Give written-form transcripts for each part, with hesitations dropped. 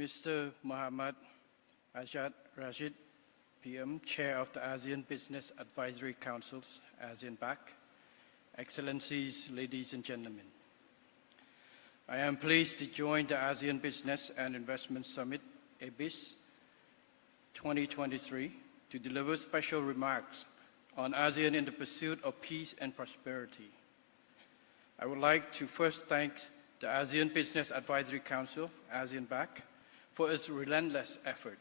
Mr. Mohammad Ajad Rashid, PM, Chair of the ASEAN Business Advisory Council's ASEAN BAC, Excellencies, ladies and gentlemen. I am pleased to join the ASEAN Business and Investment Summit, ABIS 2023, to deliver special remarks on ASEAN in the pursuit of peace and prosperity. I would like to first thank the ASEAN Business Advisory Council, ASEAN BAC, for its relentless effort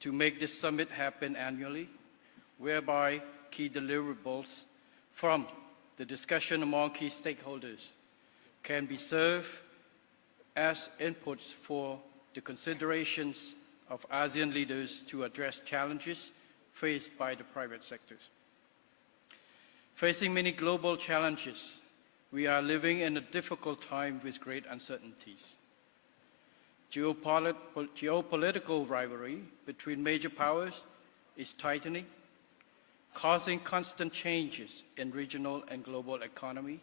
to make this summit happen annually, whereby key deliverables from the discussion among key stakeholders can be served as inputs for the considerations of ASEAN leaders to address challenges faced by the private sectors. Facing many global challenges, we are living in a difficult time with great uncertainties. Geopolitical rivalry between major powers is tightening, causing constant changes in regional and global economy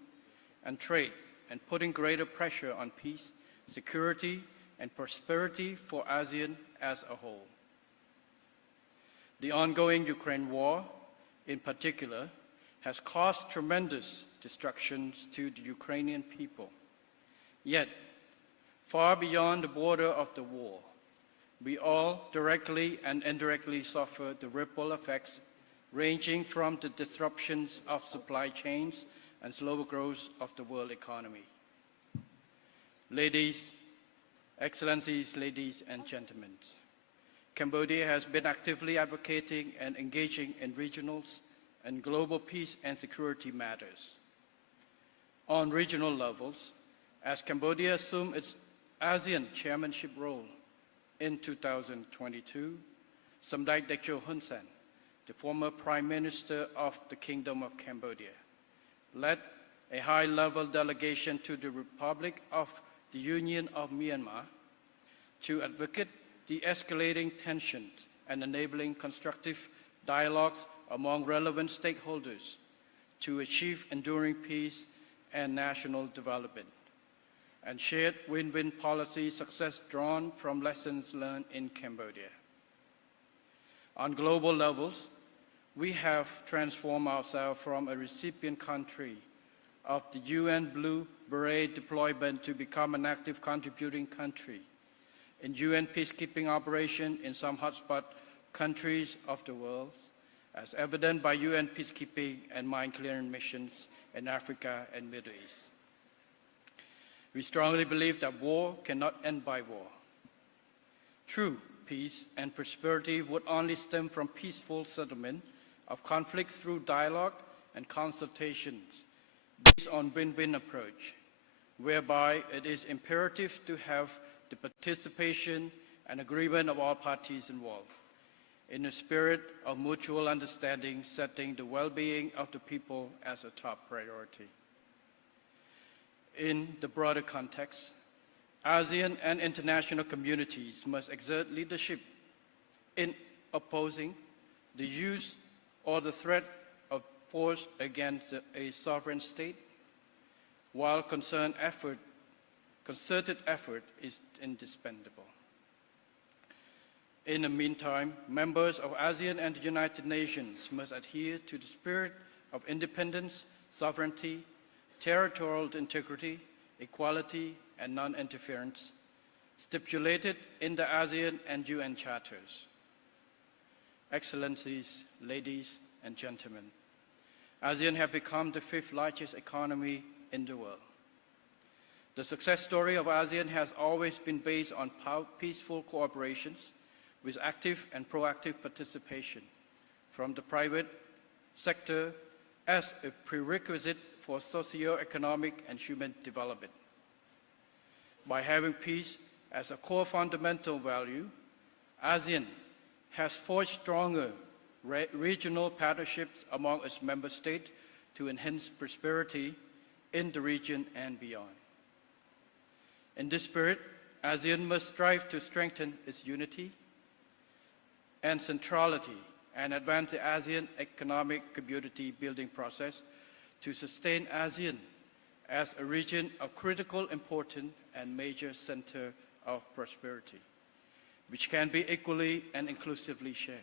and trade, and putting greater pressure on peace, security, and prosperity for ASEAN as a whole. The ongoing Ukraine war, in particular, has caused tremendous destructions to the Ukrainian people. Yet, far beyond the border of the war, we all directly and indirectly suffer the ripple effects ranging from the disruptions of supply chains and slower growth of the world economy. Ladies, Excellencies, ladies and gentlemen, Cambodia has been actively advocating and engaging in regional and global peace and security matters. On regional levels, as Cambodia assumed its ASEAN chairmanship role in 2022, Samdech Techo Hun Sen, the former Prime Minister of the Kingdom of Cambodia, led a high-level delegation to the Republic of the Union of Myanmar to advocate de-escalating tensions and enabling constructive dialogues among relevant stakeholders to achieve enduring peace and national development, and shared win-win policy success drawn from lessons learned in Cambodia. On global levels, we have transformed ourselves from a recipient country of the UN Blue Beret deployment to become an active contributing country in UN peacekeeping operation in some hotspot countries of the world, as evident by UN peacekeeping and mine clearing missions in Africa and Middle East. We strongly believe that war cannot end by war. True peace and prosperity would only stem from peaceful settlement of conflicts through dialogue and consultations based on win-win approach, whereby it is imperative to have the participation and agreement of all parties involved, in a spirit of mutual understanding, setting the well-being of the people as a top priority. In the broader context, ASEAN and international communities must exert leadership in opposing the use or the threat of force against a sovereign state, while concerted effort is indispensable. In the meantime, members of ASEAN and the United Nations must adhere to the spirit of independence, sovereignty, territorial integrity, equality, and non-interference stipulated in the ASEAN and UN charters. Excellencies, ladies and gentlemen, ASEAN has become the fifth largest economy in the world. The success story of ASEAN has always been based on peaceful cooperations with active and proactive participation from the private sector as a prerequisite for socio-economic and human development. By having peace as a core fundamental value, ASEAN has forged stronger regional partnerships among its member states to enhance prosperity in the region and beyond. In this spirit, ASEAN must strive to strengthen its unity and centrality and advance the ASEAN economic community building process to sustain ASEAN as a region of critical importance and major center of prosperity. which can be equally and inclusively shared.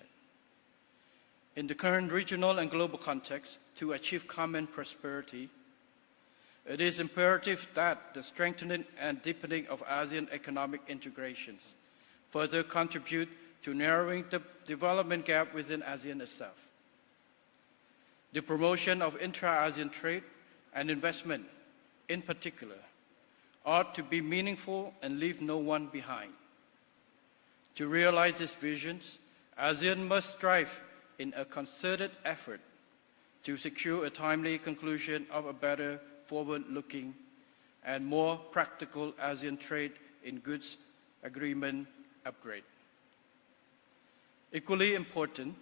In the current regional and global context, to achieve common prosperity, it is imperative that the strengthening and deepening of ASEAN economic integrations further contribute to narrowing the development gap within ASEAN itself. The promotion of intra-ASEAN trade and investment, in particular, ought to be meaningful and leave no one behind. To realize these visions, ASEAN must strive in a concerted effort to secure a timely conclusion of a better, forward-looking, and more practical ASEAN trade in goods agreement upgrade. Equally important,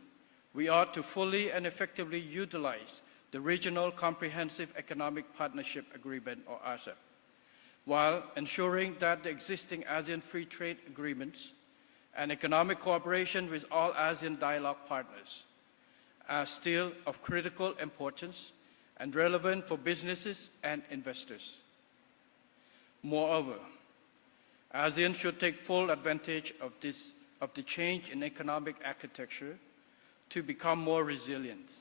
we ought to fully and effectively utilize the Regional Comprehensive Economic Partnership Agreement, or RCEP, while ensuring that the existing ASEAN Free Trade Agreements and economic cooperation with all ASEAN dialogue partners are still of critical importance and relevant for businesses and investors. Moreover, ASEAN should take full advantage of the change in economic architecture to become more resilient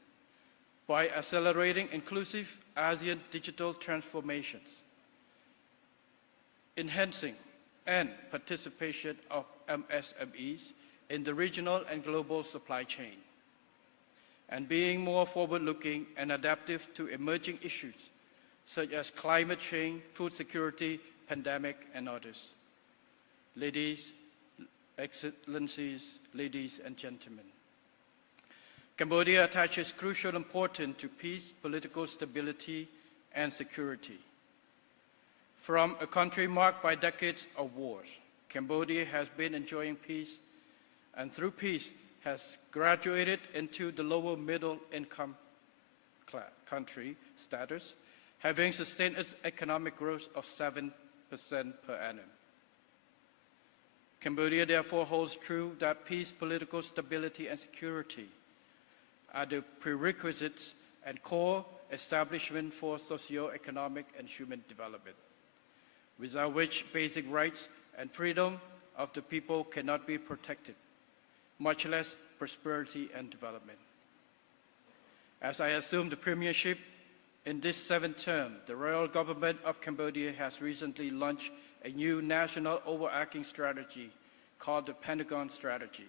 by accelerating inclusive ASEAN digital transformations, enhancing and participation of MSMEs in the regional and global supply chain, and being more forward-looking and adaptive to emerging issues such as climate change, food security, pandemic, and others. Ladies, Excellencies, ladies and gentlemen, Cambodia attaches crucial importance to peace, political stability, and security. From a country marked by decades of wars, Cambodia has been enjoying peace, and through peace has graduated into the lower middle income country status, having sustained its economic growth of 7% per annum. Cambodia therefore holds true that peace, political stability, and security are the prerequisites and core establishment for socio-economic and human development, without which basic rights and freedom of the people cannot be protected, much less prosperity and development. As I assume the premiership in this 7th term, the royal government of Cambodia has recently launched a new national overarching strategy called the Pentagon Strategy.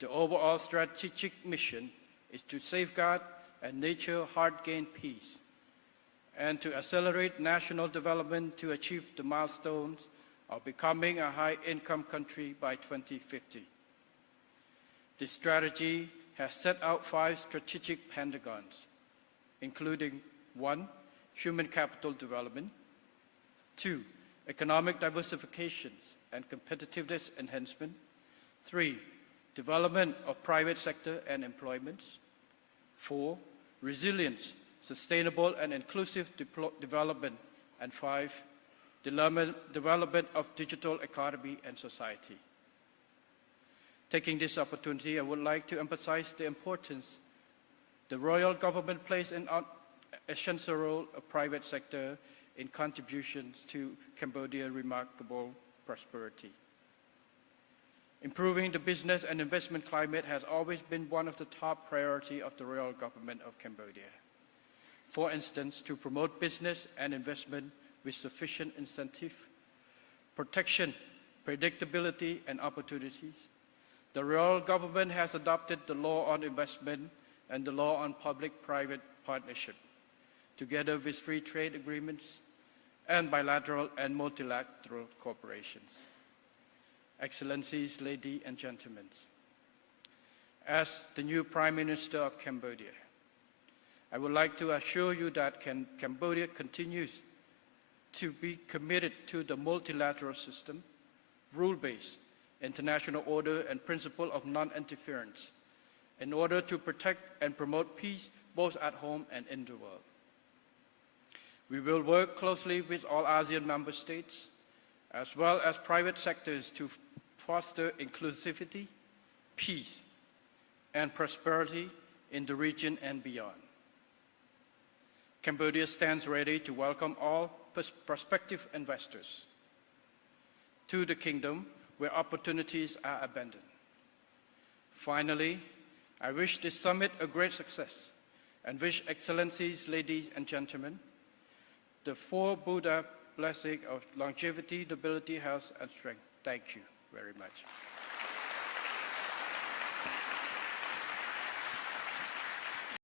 The overall strategic mission is to safeguard and nurture hard-gained peace and to accelerate national development to achieve the milestones of becoming a high-income country by 2050. This strategy has set out 5 strategic pentagons, including 1. Human capital development, 2. Economic diversification and competitiveness enhancement, 3. Development of private sector and employment, 4. Resilience, sustainable and inclusive development, and 5. Development of digital economy and society. Taking this opportunity, I would like to emphasize the importance the royal government plays an essential role of private sector in contributions to Cambodia's remarkable prosperity. Improving the business and investment climate has always been one of the top priorities of the royal government of Cambodia. For instance, to promote business and investment with sufficient incentive, protection, predictability, and opportunities, the royal government has adopted the law on investment and the law on public-private partnership, together with free trade agreements and bilateral and multilateral cooperations. Excellencies, ladies and gentlemen, as the new Prime Minister of Cambodia, I would like to assure you that Cambodia continues to be committed to the multilateral system, rule-based, international order, and principle of non-interference in order to protect and promote peace both at home and in the world. We will work closely with all ASEAN member states, as well as private sectors, to foster inclusivity, peace, and prosperity in the region and beyond. Cambodia stands ready to welcome all prospective investors to the kingdom where opportunities are abundant. Finally, I wish this summit a great success and wish Excellencies, ladies and gentlemen, the four Buddha blessing of longevity, nobility, health, and strength. Thank you very much.